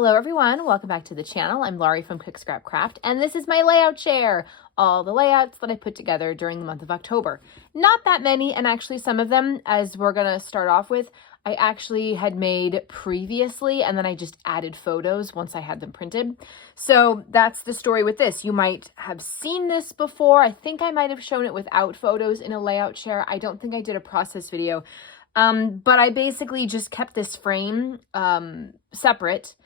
Hello everyone, welcome back to the channel. I'm Laurie from Quick Scrap Craft, and this is my layout share. All the layouts that I put together during the month of October. Not that many, and actually some of them, as we're gonna start off with, I actually had made previously, and then I just added photos once I had them printed. So that's the story with this. You might have seen this before. I think I might have shown it without photos in a layout share. I don't think I did a process video. But I basically just kept this frame separate.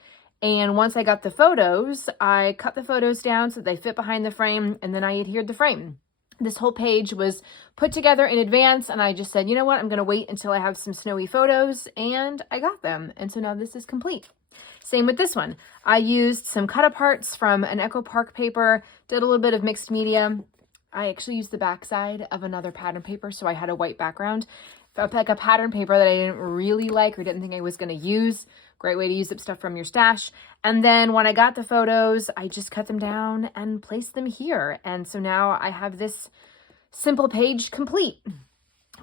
And once I got the photos, I cut the photos down so they fit behind the frame, and then I adhered the frame. This whole page was put together in advance, and I just said, you know what, I'm going to wait until I have some snowy photos, and I got them. And so now this is complete. Same with this one. I used some cut-aparts from an Echo Park paper, did a little bit of mixed media. I actually used the backside of another pattern paper, so I had a white background. Like a pattern paper that I didn't really like or didn't think I was going to use. Great way to use up stuff from your stash. And then when I got the photos, I just cut them down and placed them here. And so now I have this simple page complete.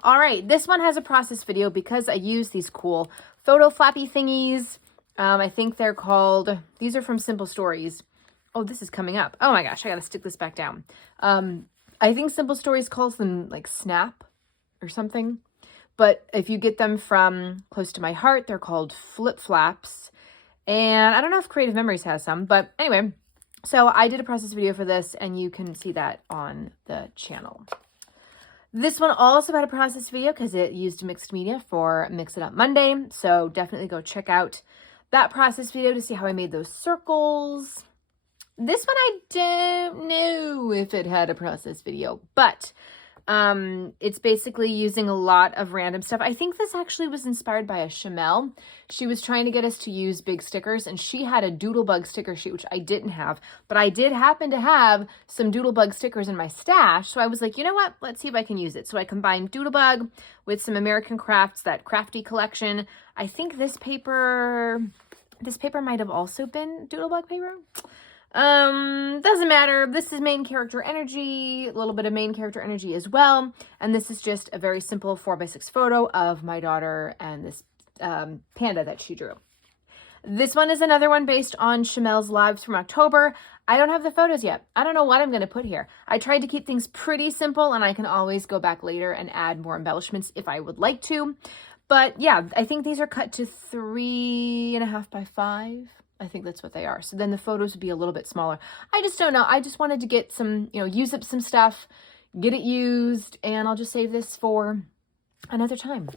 All right, this one has a process video because I use these cool photo flappy thingies. I think they're called, these are from Simple Stories. Oh, this is coming up. Oh my gosh, I got to stick this back down. I think Simple Stories calls them like Snap or something. But if you get them from Close to My Heart, they're called Flip Flaps. And I don't know if Creative Memories has some, but anyway, so I did a process video for this, and you can see that on the channel. This one also had a process video because it used mixed media for Mix It Up Monday. So definitely go check out that process video to see how I made those circles. This one I don't know if it had a process video, but it's basically using a lot of random stuff. I think this actually was inspired by a Chamel. She was trying to get us to use big stickers, and she had a Doodlebug sticker sheet, which I didn't have, but I did happen to have some Doodlebug stickers in my stash. So I was like, you know what? Let's see if I can use it. So I combined Doodlebug with some American Crafts, that Crafty collection. I think this paper might have also been Doodlebug paper. Doesn't matter. This is main character energy, a little bit of main character energy as well. And this is just a very simple 4x6 photo of my daughter and this panda that she drew. This one is another one based on Chamel's lives from October. I don't have the photos yet. I don't know what I'm going to put here. I tried to keep things pretty simple, and I can always go back later and add more embellishments if I would like to. But yeah, I think these are cut to 3.5 by 5. I think that's what they are. So then the photos would be a little bit smaller. I just don't know. I just wanted to get some, use up some stuff, get it used, and I'll just save this for another time.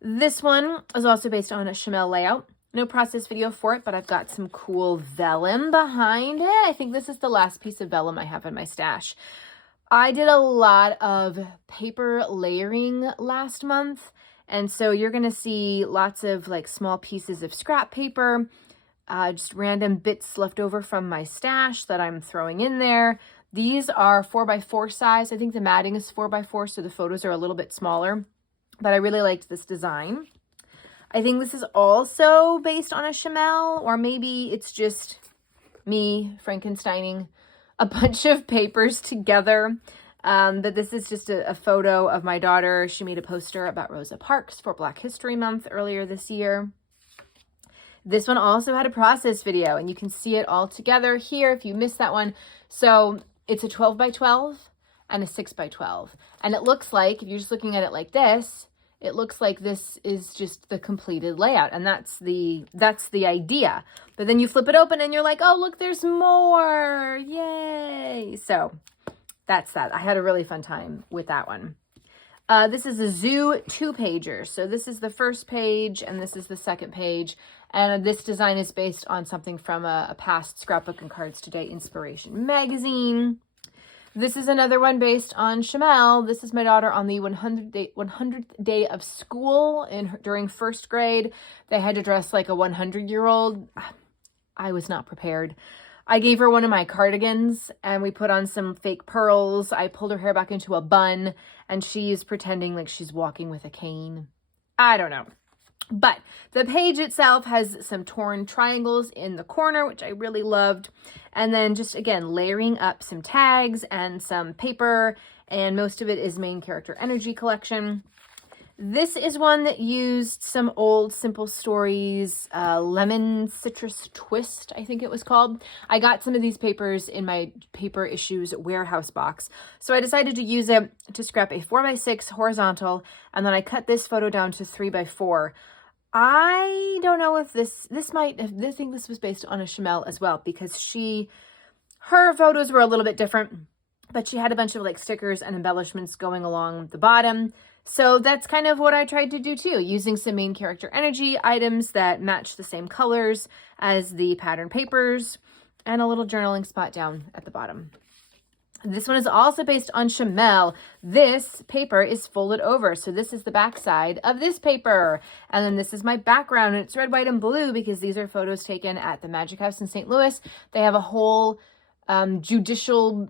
This one is also based on a Chamel layout. No process video for it, but I've got some cool vellum behind it. I think this is the last piece of vellum I have in my stash. I did a lot of paper layering last month. And so you're going to see lots of like small pieces of scrap paper, just random bits left over from my stash that I'm throwing in there. These are 4x4 size. I think the matting is 4x4, so the photos are a little bit smaller, but I really liked this design. I think this is also based on a Chamel, or maybe it's just me Frankensteining a bunch of papers together. But this is just a photo of my daughter. She made a poster about Rosa Parks for Black History Month earlier this year. This one also had a process video, and you can see it all together here if you missed that one. So it's a 12x12 and a 6x12. And it looks like, if you're just looking at it like this, it looks like this is just the completed layout, and that's the idea. But then you flip it open and you're like, oh, look, there's more. Yay. So that's that. I had a really fun time with that one. This is a Zoo 2-pager. So this is the first page and this is the second page. And this design is based on something from a past Scrapbook and Cards Today inspiration magazine. This is another one based on Chamel. This is my daughter on the 100th day of school during first grade. They had to dress like a 100-year-old. I was not prepared. I gave her one of my cardigans, and we put on some fake pearls. I pulled her hair back into a bun, and she's pretending like she's walking with a cane. I don't know. But the page itself has some torn triangles in the corner, which I really loved. And then just, again, layering up some tags and some paper, and most of it is main character energy collection. This is one that used some old Simple Stories, Lemon Citrus Twist, I think it was called. I got some of these papers in my Paper Issues warehouse box. So I decided to use it to scrap a 4x6 horizontal, and then I cut this photo down to 3x4. I don't know if I think this was based on a Chamel as well, because her photos were a little bit different, but she had a bunch of like stickers and embellishments going along the bottom. So that's kind of what I tried to do too, using some main character energy items that match the same colors as the pattern papers, and a little journaling spot down at the bottom. This one is also based on Chamel. This paper is folded over. So this is the back side of this paper. And then this is my background, and it's red, white, and blue because these are photos taken at the Magic House in St. Louis. They have a whole judicial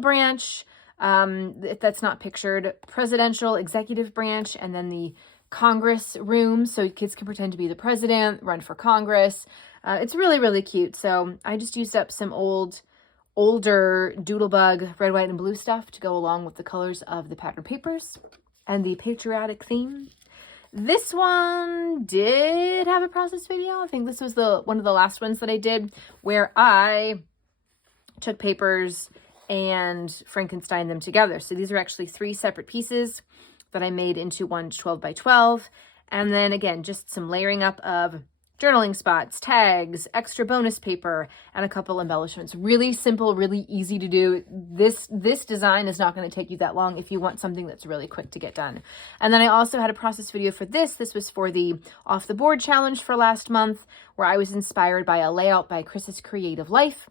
branch, if that's not pictured, presidential, executive branch, and then the Congress room, so kids can pretend to be the president, run for Congress. It's really, really cute. So I just used up some older Doodlebug red, white, and blue stuff to go along with the colors of the pattern papers and the patriotic theme. This one did have a process video. I think this was one of the last ones that I did, where I took papers and Frankenstein them together. So these are actually 3 separate pieces that I made into one 12x12. And then again, just some layering up of journaling spots, tags, extra bonus paper, and a couple embellishments. Really simple, really easy to do. This design is not going to take you that long if you want something that's really quick to get done. And then I also had a process video for this. This was for the Off the Board challenge for last month, where I was inspired by a layout by Chris's Creative Life.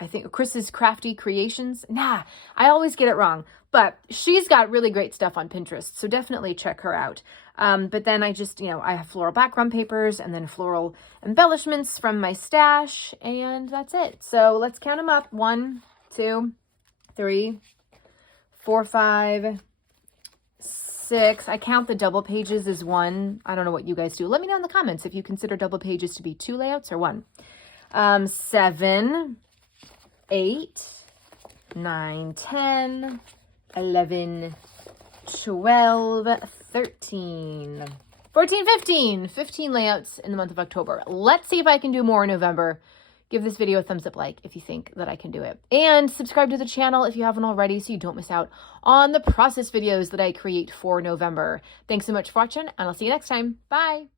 I think Chris's Crafty Creations. I always get it wrong, but she's got really great stuff on Pinterest, so definitely check her out. But then I have floral background papers and then floral embellishments from my stash, and that's it. So let's count them up. 1, 2, 3, 4, 5, 6. I count the double pages as 1. I don't know what you guys do. Let me know in the comments if you consider double pages to be 2 layouts or 1. 7, 8, 9, 10, 11, 12, 13, 14, 15 layouts in the month of October. Let's see if I can do more in November. Give this video a thumbs up like if you think that I can do it. And subscribe to the channel if you haven't already, so you don't miss out on the process videos that I create for November. Thanks so much for watching, and I'll see you next time. Bye.